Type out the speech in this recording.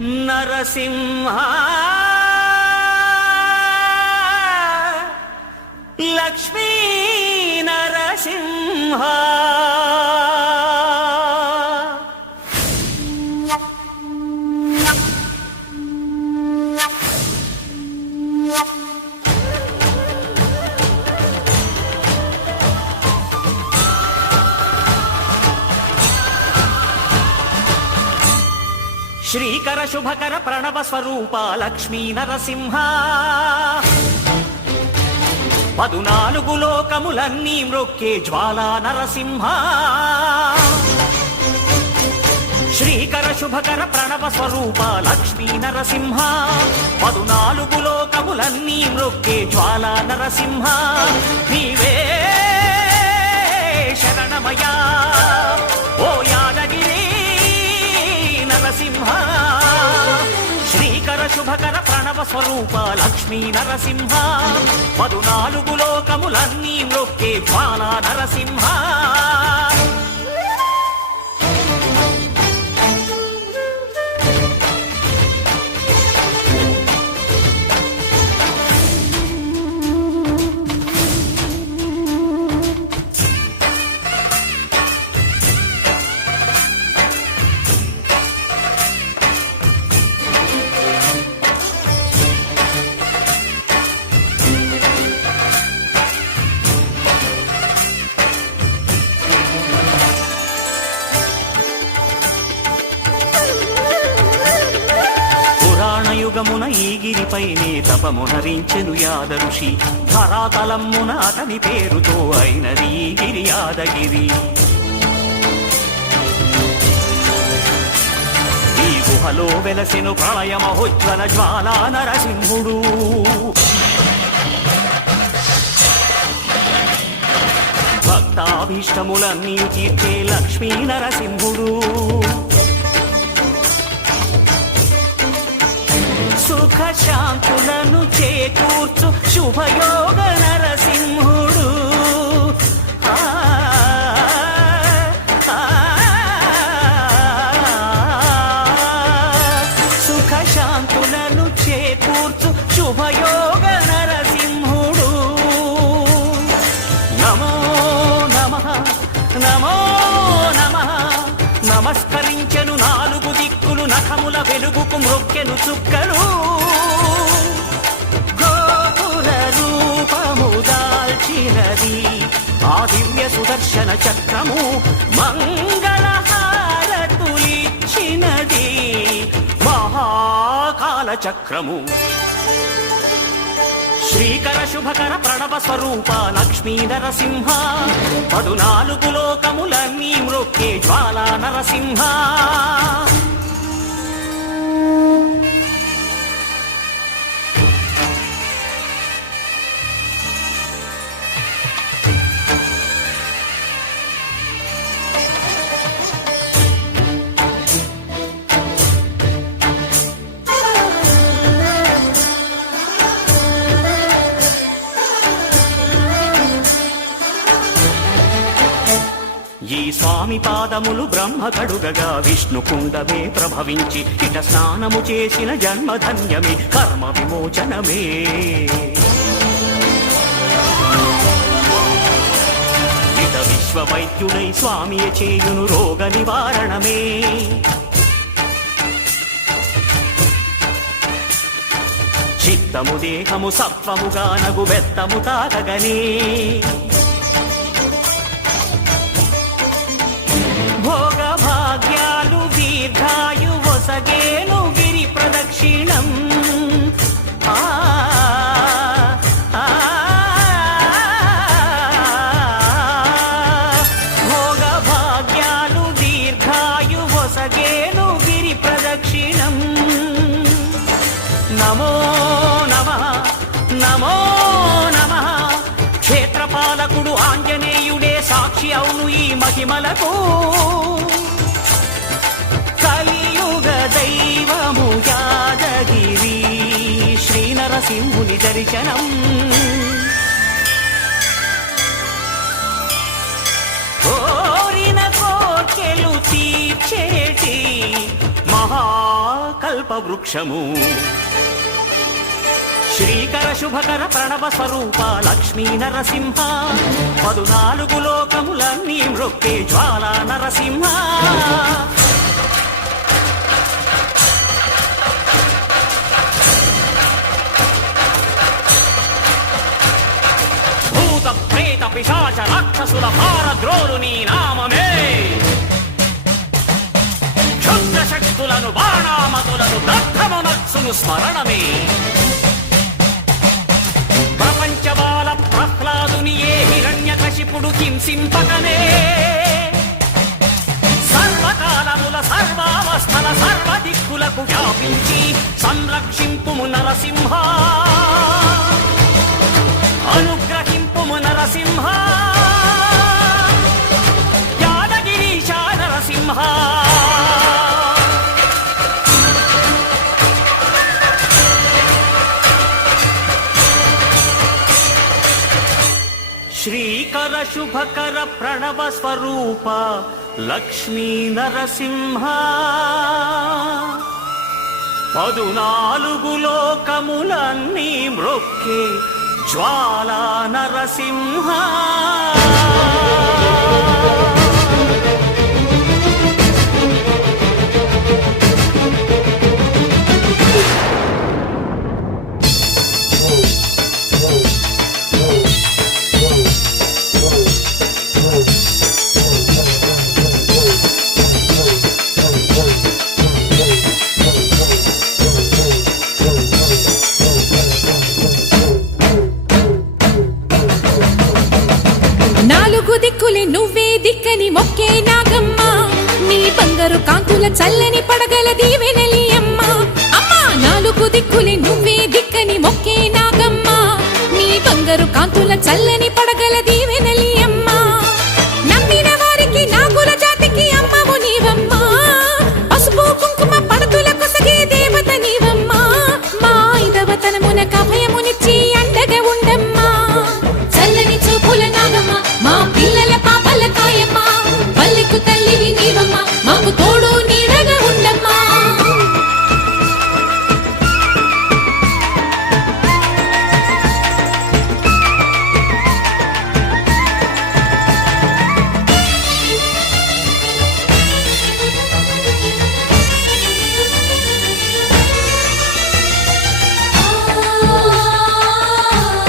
నరసింహ లక్ష్మీ నరసింహ శ్రీకర శుభకర ప్రణవ స్వరూప లక్ష్మీ నరసింహ 14 లోకములన్నీ మ్రొక్కే జ్వాలా నరసింహ శ్రీకర శుభకర ప్రణవ స్వరూప లక్ష్మీ నరసింహ 14 లోకములన్నీ మ్రొక్కే జ్వాలా నరసింహ నీవే శరణమయా ఓ యాదగిరి నరసింహ శ్రీకర శుభకర ప్రణవ స్వరూప లక్ష్మీ నరసింహ 14 లోకములన్నీ మ్రొక్కే జ్వాలా నరసింహ యుగమున ఈ గిరిపైనే తపమునరించెను యాద ఋషి ధరాతలమ్మున అతని పేరుతో అయినది ఈ గిరి యాదగిరి ఈ గుహలో వెలసెను ప్రళయమహోజ్వల జ్వాలా నరసింహుడు భక్తాభీష్టములన్నీ తీర్చే లక్ష్మీ నరసింహుడు సుఖ శాంతులను చేకూర్చు శుభయోగ నరసింహుడు సుఖ శాంతులను చేకూర్చు శుభయోగ నరసింహుడు నమో నమః నమో నమః నమస్కరించెను 4 దిక్కులు నఖముల వెలుగుకు మ్రొక్కెను చుక్కలు గోపుర రూపము దాల్చినది ఆ దివ్య సుదర్శన చక్రము మంగళ హారతులిచ్చినది మహాకాల చక్రము శ్రీకర శుభకర ప్రణవ స్వరూప లక్ష్మీ నరసింహ 14 లోకములన్నీ మ్రొక్కే జ్వాలా నరసింహ ఈ స్వామి పాదములు బ్రహ్మ కడుగగా విష్ణు కుండమే ప్రభవించి ఇట స్నానము చేసిన జన్మధన్యమే కర్మ విమోచనమే ఇట విశ్వవైద్యుడై స్వామియే చేయును రోగ నివారణమే చిత్తము దేహము సత్వముగా నగు బెత్తము తాకగనే భోగ భాగ్యాలు దీర్ఘాయు వసగేను గిరి ప్రదక్షిణం భోగ భాగ్యాలు దీర్ఘాయు వసగేను గిరి ప్రదక్షిణం నమో నమః నమో నమః క్షేత్రపాలకుడు ఆంజనేయుడే సాక్షి అవును ఈ మహిమలకు కలియుగ దైవము యాదగిరి శ్రీ నరసింహుని దర్శనం కోరిన కోర్కెలు తీర్చేటి మహా కల్పవృక్షము శ్రీకర శుభకర ప్రణవ స్వరూప లక్ష్మీ నరసింహ 14 లోకములన్నీ మ్రొక్కే జ్వాలా నరసింహ భూత ప్రేత పిశాచ రాక్షసుల భారద్రోలు నీ నామమే క్షుద్ర శక్తులను బాణామతులను దగ్ధమునర్చును స్మరణమే ప్రపంచబాల ప్రహ్లాదుని ఏ హిరణ్యకశిపుడు హింసింపకనే సర్వకాలముల సర్వావస్థల సర్వదిక్కులకు వ్యాపించి సంరక్షింపుము నరసింహ అనుగ్రహింపుము నరసింహ యాదగిరీశ నరసింహ శ్రీకర శుభకర ప్రణవ స్వరూప లక్ష్మీ నరసింహ 14 లోకములన్నీ మ్రొక్కే జ్వాలా నరసింహ దిక్కులే నువ్వే దిక్కని మొక్కే నాగమ్మ నీ బంగారు కాంతుల చల్లని పడగల దీవెనలి అమ్మ అమ్మా 4 దిక్కులే నువ్వే దిక్కని మొక్కే నాగమ్మ నీ బంగారు కాంతుల చల్లని పడగల